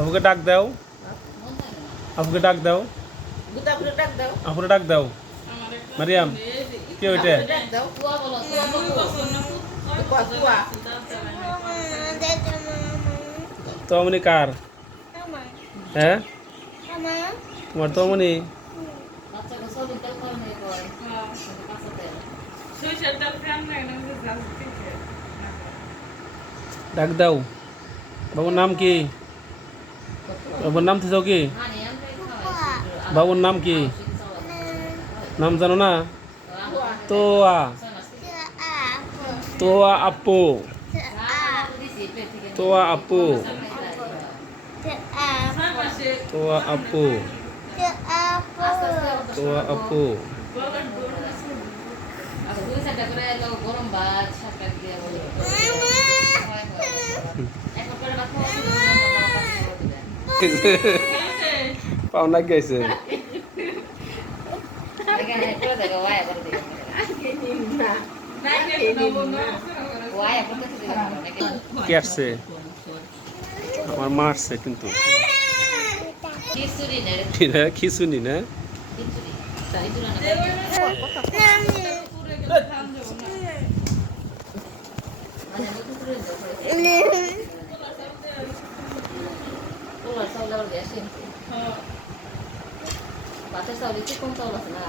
আপুকে ডাক দাও, আপুকে ডাক দাও, আপুকে ডাক দাও। মারিয়াম, কি ওইটা? তমনি কার? হ্যাঁ, তোমার তমনি। ডাক দাও। বাবুর নাম কি? বাবুর নাম তো কি? বাবুর নাম কি? নাম জানো না? তোয়া, তোয়া আপু, তোয়া আপু, তোয়া আপু, তোয়া আপু। পাওনা গেছে। কে আসছে? আমার মারছে কিন্তু খিচুনি না। বাচ্চা চাউল কোন চাউল আছে না